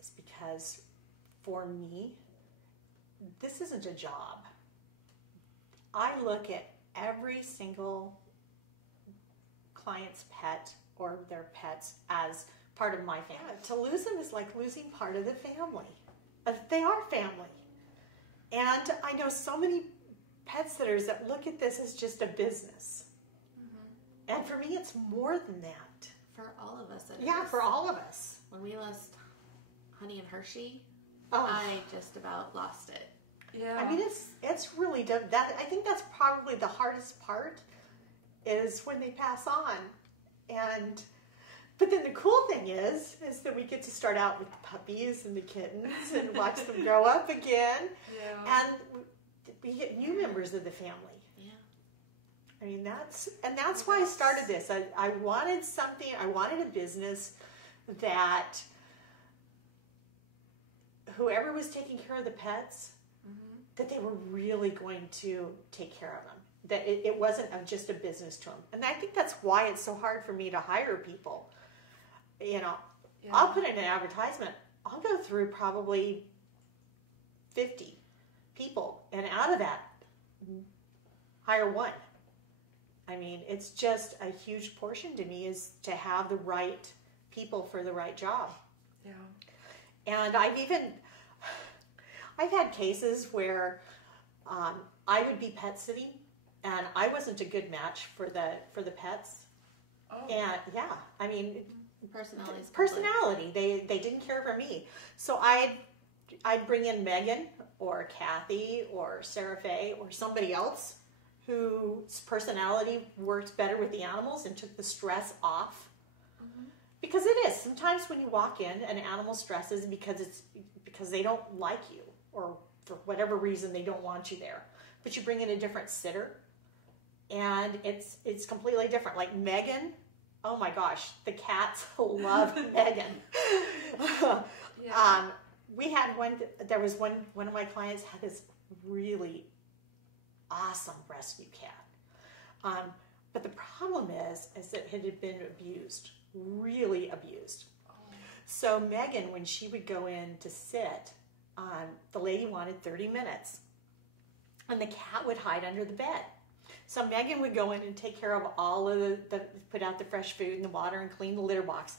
is because for me, this isn't a job. I look at every single client's pet or their pets as part of my family. Yeah, to lose them is like losing part of the family. They are family. And I know so many pet sitters that look at this as just a business. Mm-hmm. And for me, it's more than that. For all of us. Yeah, for all of us. When we lost Honey and Hershey, oh. I just about lost it. Yeah. I mean, it's really that. I think that's probably the hardest part is when they pass on. But then the cool thing is that we get to start out with the puppies and the kittens and watch them grow up again. Yeah. And we get new members of the family. Yeah. I mean, that's why I started this. I wanted something, I wanted a business that whoever was taking care of the pets, mm-hmm. that they were really going to take care of them. That it wasn't just a business to them. And I think that's why it's so hard for me to hire people. You know, yeah. I'll put in an advertisement. I'll go through probably 50 people. And out of that, hire one. I mean, it's just a huge portion to me is to have the right people for the right job. Yeah. And I've had cases where I would be pet sitting and I wasn't a good match for the pets. Oh. And yeah, I mean, personality. They didn't care for me. So I'd bring in Megan or Kathy or Sarah Faye or somebody else whose personality worked better with the animals and took the stress off. Mm-hmm. Because it is. Sometimes when you walk in, an animal stresses because they don't like you or for whatever reason they don't want you there. But you bring in a different sitter and it's completely different. Like Megan, oh my gosh, the cats love Megan. Yeah. We had one of my clients had this really awesome rescue cat. But the problem is that it had been abused, really abused. Oh. So Megan, when she would go in to sit, the lady wanted 30 minutes. And the cat would hide under the bed. So Megan would go in and take care of all of put out the fresh food and the water and clean the litter box.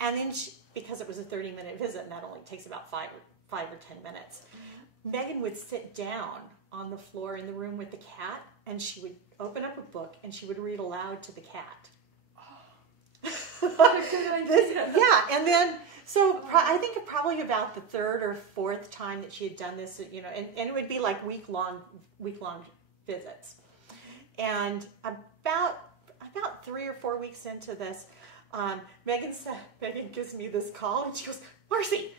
And then because it was a 30-minute visit and that only takes about 5 or 10 minutes, mm-hmm. Megan would sit down on the floor in the room with the cat and she would open up a book and she would read aloud to the cat. Oh. Yeah, and then I think probably about the third or fourth time that she had done this, you know, and it would be like week-long visits. And about 3 or 4 weeks into this, Megan gives me this call and she goes, "Marcy."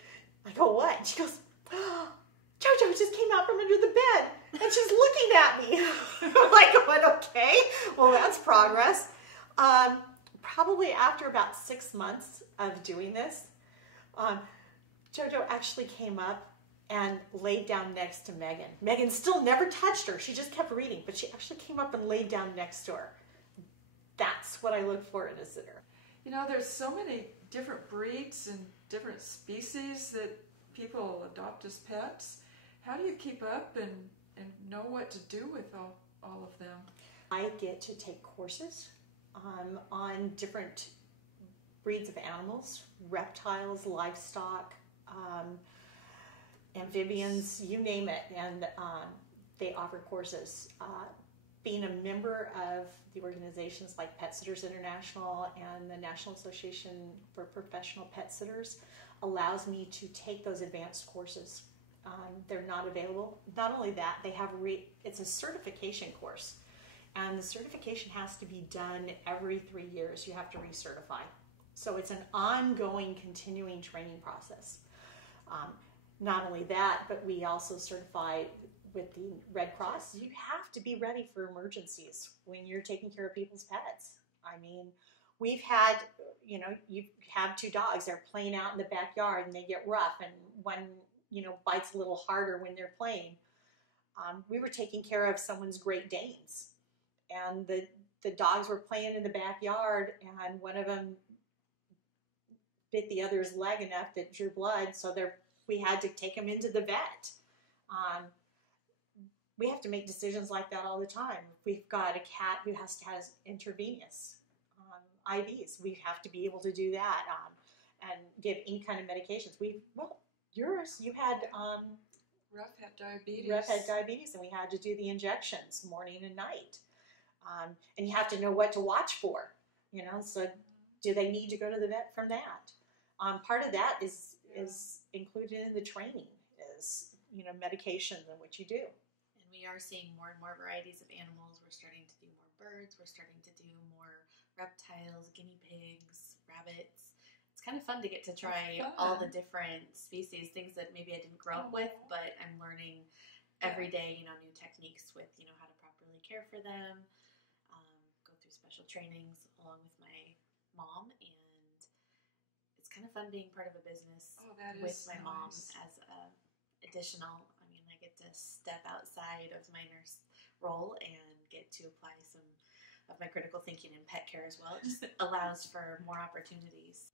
I go, "What?" And she goes, "Oh, JoJo just came out from under the bed and she's looking at me." I'm like, "What? Okay, well that's progress." Probably after about 6 months of doing this, JoJo actually came up and laid down next to Megan. Megan still never touched her. She just kept reading, but she actually came up and laid down next to her. That's what I look for in a sitter. You know, there's so many different breeds and different species that people adopt as pets. How do you keep up and know what to do with all of them? I get to take courses on different breeds of animals, reptiles, livestock, amphibians, you name it, and they offer courses. Being a member of the organizations like Pet Sitters International and the National Association for Professional Pet Sitters allows me to take those advanced courses. They're not available. Not only that, they have it's a certification course, and the certification has to be done every 3 years. You have to recertify. So it's an ongoing, continuing training process. Not only that, but we also certify with the Red Cross. You have to be ready for emergencies when you're taking care of people's pets. I mean, we've had, you know, you have 2 dogs, they're playing out in the backyard and they get rough and one, you know, bites a little harder when they're playing. We were taking care of someone's Great Danes and the dogs were playing in the backyard and one of them bit the other's leg enough that drew blood, so we had to take him into the vet. We have to make decisions like that all the time. If we've got a cat who has to have intravenous IVs, we have to be able to do that and give any kind of medications. You had Ruff had diabetes. and we had to do the injections morning and night. And you have to know what to watch for, so do they need to go to the vet from that? Part of that is included in the training is, medications and what you do. And we are seeing more and more varieties of animals. We're starting to do more birds. We're starting to do more reptiles, guinea pigs, rabbits. It's kind of fun to get to try all the different species, things that maybe I didn't grow up with, but I'm learning every day, new techniques with, how to properly care for them, go through special trainings along with my mom, and it's kind of fun being part of a business with my mom as a additional. I mean, I get to step outside of my nurse role and get to apply some of my critical thinking in pet care as well. It just allows for more opportunities.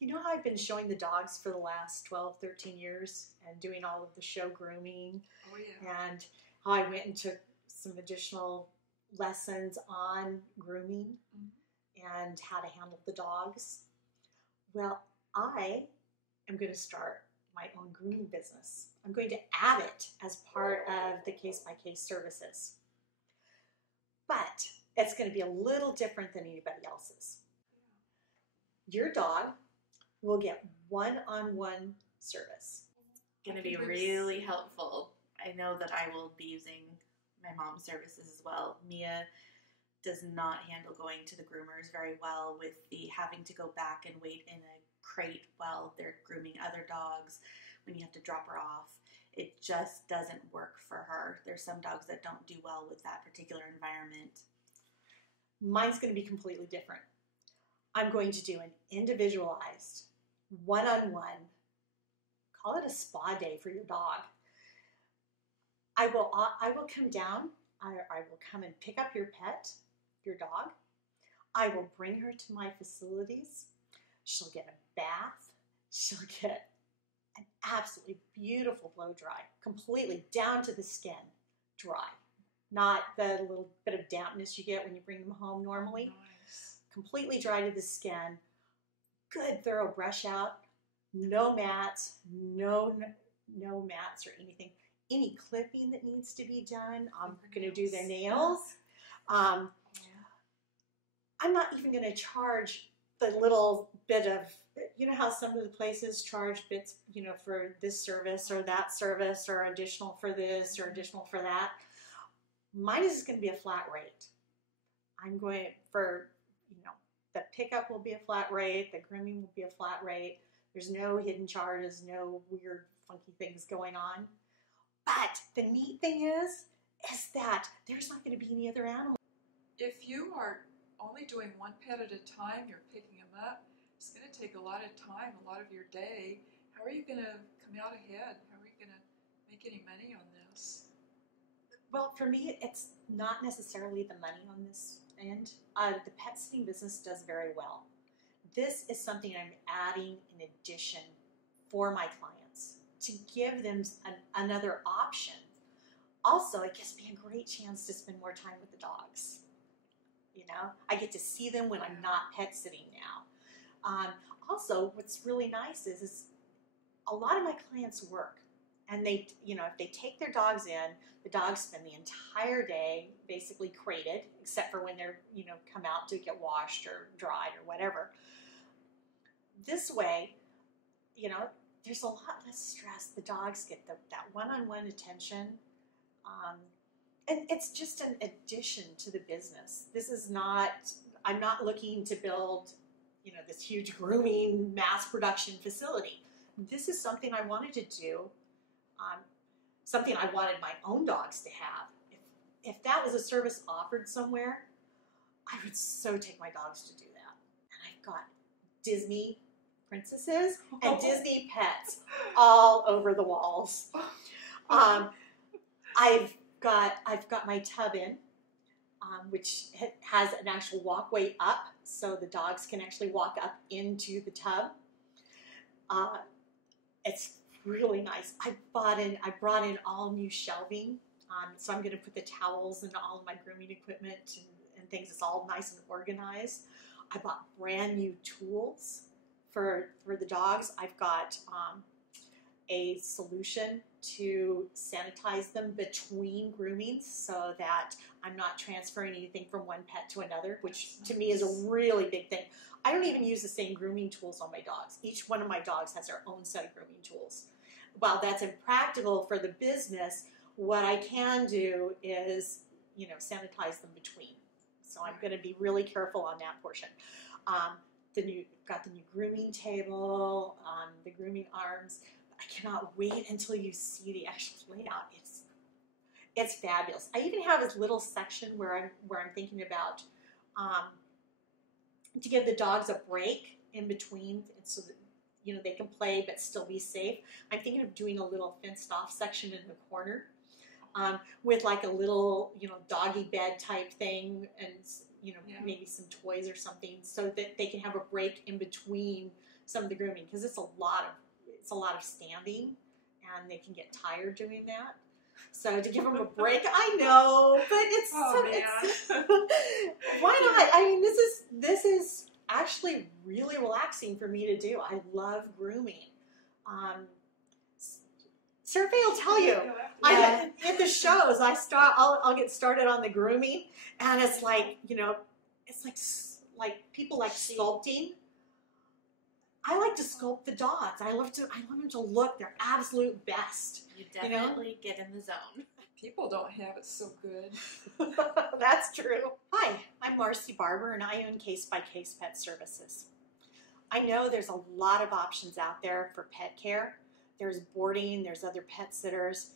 You know how I've been showing the dogs for the last 12, 13 years and doing all of the show grooming? Oh, yeah. And how I went and took some additional lessons on grooming and how to handle the dogs? Well, I am going to start my own grooming business. I'm going to add it as part of the case-by-case services. But it's going to be a little different than anybody else's. Your dog will get one-on-one service. It's going to be really helpful. I know that I will be using my mom's services as well. Mia does not handle going to the groomers very well with the having to go back and wait in a crate while they're grooming other dogs when you have to drop her off. It just doesn't work for her. There's some dogs that don't do well with that particular environment. Mine's going to be completely different. I'm going to do an individualized, one-on-one, call it a spa day for your dog. I will come down, I will come and pick up your pet, your dog. I will bring her to my facilities. She'll get a bath. She'll get an absolutely beautiful blow dry, completely down to the skin, dry. Not the little bit of dampness you get when you bring them home normally. Nice. Completely dry to the skin. Good thorough brush out. No mats, no mats or anything. Any clipping that needs to be done. I'm going to do their nails. I'm not even going to charge the little bit of, how some of the places charge bits, for this service or that service or additional for this or additional for that. Mine is going to be a flat rate. I'm going for, the pickup will be a flat rate. The grooming will be a flat rate. There's no hidden charges, no weird funky things going on. But the neat thing is that there's not going to be any other animal. If you are only doing one pet at a time, you're picking them up, it's going to take a lot of time, a lot of your day. How are you going to come out ahead? How are you going to make any money on this? Well, for me, it's not necessarily the money on this end. The pet sitting business does very well. This is something I'm adding in addition for my clients to give them another option. Also, it gives me a great chance to spend more time with the dogs. I get to see them when I'm not pet sitting now. Also, what's really nice is a lot of my clients work. And they, if they take their dogs in, the dogs spend the entire day basically crated, except for when they're, come out to get washed or dried or whatever. This way, there's a lot less stress. The dogs get that one-on-one attention. And it's just an addition to the business. This is not, I'm not looking to build, this huge grooming mass production facility. This is something I wanted to do. Something I wanted my own dogs to have. If that was a service offered somewhere, I would so take my dogs to do that. And I've got Disney princesses and Disney pets all over the walls. I've got my tub in, which has an actual walkway up, so the dogs can actually walk up into the tub. It's really nice. I brought in all new shelving. So I'm going to put the towels and all of my grooming equipment and things. It's all nice and organized. I bought brand new tools for the dogs. I've got a solution to sanitize them between groomings so that I'm not transferring anything from one pet to another, which to me is a really big thing. I don't even use the same grooming tools on my dogs. Each one of my dogs has their own set of grooming tools. While that's impractical for the business, what I can do is, sanitize them between. So I'm going to be really careful on that portion. Got the new grooming table, the grooming arms. I cannot wait until you see the actual layout. It's fabulous. I even have this little section where I'm thinking about to give the dogs a break in between, so that they can play but still be safe. I'm thinking of doing a little fenced off section in the corner with like a little doggy bed type thing, and maybe some toys or something, so that they can have a break in between some of the grooming, because it's a lot of standing and they can get tired doing that. So to give them a break, I know, but it's why not? I mean, this is actually really relaxing for me to do. I love grooming. Survey will tell you. Yeah. In the shows, I'll get started on the grooming, and it's like it's like people like sculpting. I like to sculpt the dogs. I love them to look their absolute best. You definitely get in the zone. People don't have it so good. That's true. Hi, I'm Marcy Barber, and I own Case by Case Pet Services. I know there's a lot of options out there for pet care. There's boarding, there's other pet sitters,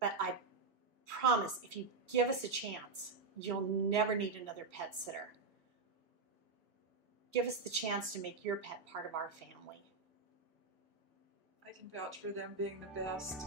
but I promise if you give us a chance, you'll never need another pet sitter. Give us the chance to make your pet part of our family. I can vouch for them being the best.